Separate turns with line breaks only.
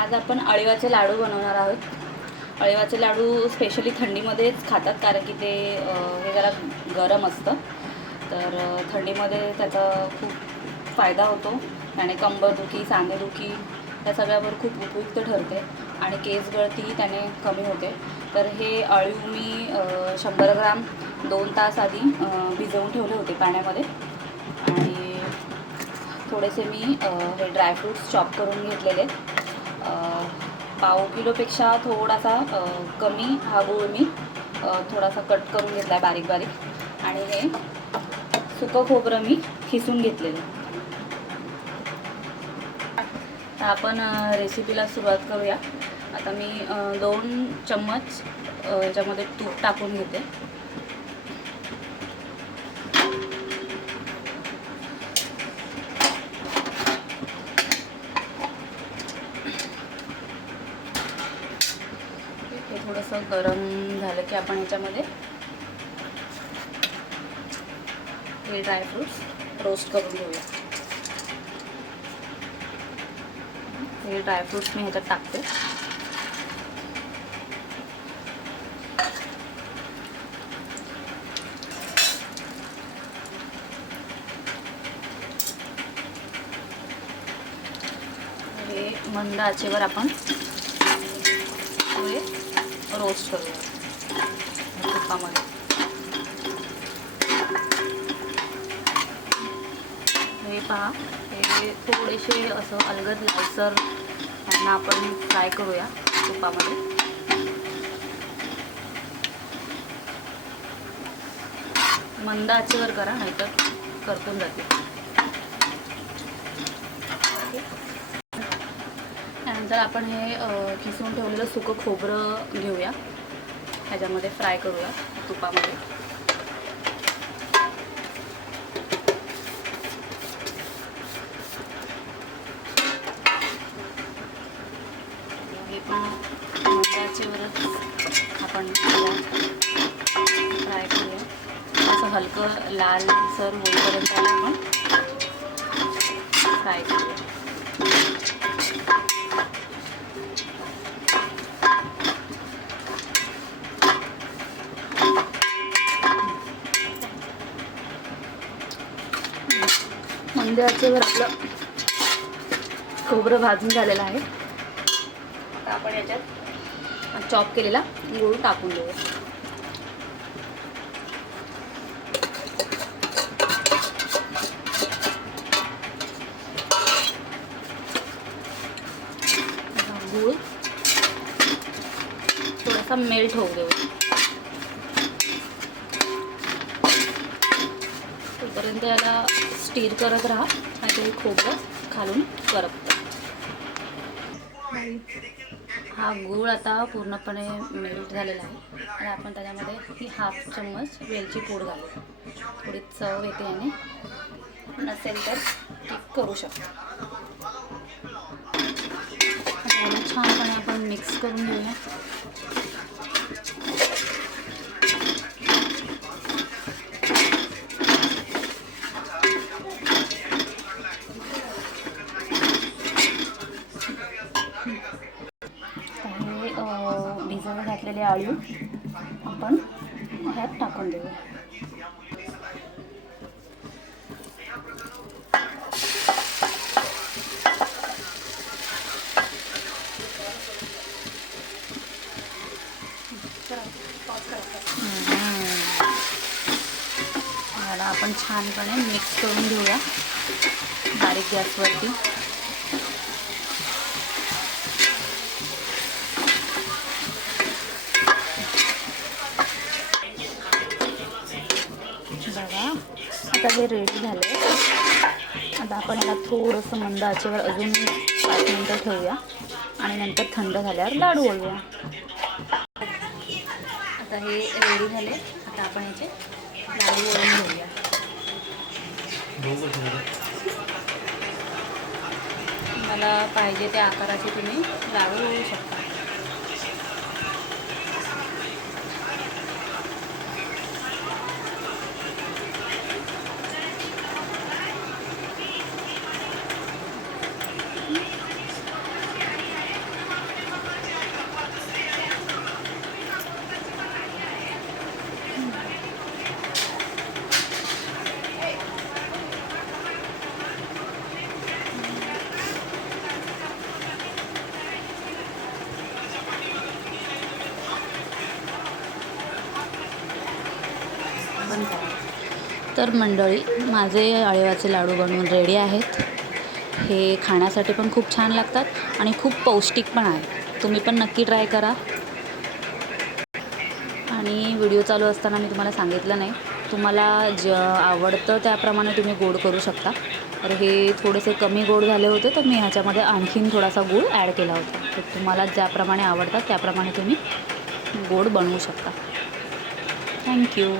आज आपण अळीवाचे लाडू बनवणार आहोत. अळीवाचे लाडू स्पेशली थंडीमध्येच खातात कारण की ते हे जरा गरम असतं. तर थंडीमध्ये त्याचा खूप फायदा होतो. त्याने कंबरदुखी सांधेदुखी या सगळ्यावर खूप उपयुक्त ठरते आणि केस गळतीही त्याने कमी होते. तर हे अळीव मी शंभर ग्राम दोन तास आधी भिजवून ठेवले होते पाण्यामध्ये. आणि थोडेसे मी हे ड्रायफ्रूट्स चॉप करून घेतलेले पाव किलोपेक्षा थोडासा कमी हा गूळ मी थोडासा कट करून घेतला आहे बारीक बारीक. आणि हे सुकं खोबरं मी खिसून घेतलेलं. तर आपण रेसिपीला सुरुवात करूया. आता मी दोन चम्मच याच्यामध्ये तूप टाकून घेते हे थोडंसं गरम झालं की आपण याच्यामध्ये हे ड्रायफ्रूट्स रोस्ट करून घेऊया. हे ड्रायफ्रूट्स मी ह्याच्यात टाकते. मंद आचेवर आपण हे रोस्ट करूया तुपामध्ये हे पहा हे थोडेसे असं अलगद लालसर त्यांना आपण फ्राय करूया तुपामध्ये. मंद आचेवर करा नाहीतर करपून जाते. त्यानंतर आपण हे अ, किसून ठेवलेलं सुकं खोबरं घेऊया. ह्याच्यामध्ये फ्राय करूया तुपामध्ये. हे पण मंदाचेवरच आपण फ्राय करूया. असं हलकं लालसर होईपर्यंत आपण फ्राय करूया. मंद आचेवर आपलं खोबरं भाजून झालेलं आहे. आता आपण याच्यात चॉप केलेला गूळ टाकून देऊया. गुळ गूळ थोडासा मेल्ट होऊ देऊ. तोपर्यंत याला स्टीर करत राहा आणि ते खोबरं खालून करपतं हा गूळ आता पूर्णपणे मेल्ट झालेला आहे. आणि आपण त्याच्यामध्ये ही हाफ चम्मच वेलची पूड घालू थोडी चव येते याने. नसेल तर करू शकतो. छानपणे आपण मिक्स करून घेऊया हे अ, भिजवून आळू आपण ह्यात टाकून देऊ. याला आपण छानपणे मिक्स करून घेऊया बारीक गॅसवरती. आता हे रेडी झाले आता आपण याला थोडंसं मंद आचेवर अजून पाच मिनटं ठेवूया. आणि नंतर थंड झाल्यावर लाडू वळूया आता हे रेडी झाले आता आपण याचे लाडू वळून घेऊया. मला पाहिजे त्या आकाराचे तुम्ही लाडू वळू शकता. तर मंडळी माझे अळेवाचे लाडू बनवून रेडी आहेत. हे खाण्यासाठी पण खूप छान लागतात आणि खूप पौष्टिक पण आहे तुम्ही पण नक्की ट्राय करा. आणि व्हिडिओ चालू असताना मी तुम्हाला सांगितलं नाही तुम्हाला ज आवडतं त्याप्रमाणे तुम्ही गोड करू शकता. तर हे थोडेसे कमी गोड झाले होते तर मी ह्याच्यामध्ये आणखीन थोडासा गूळ ॲड केला होता. तर तुम्हाला ज्याप्रमाणे आवडतात त्याप्रमाणे तुम्ही गोड बनवू शकता. थँक्यू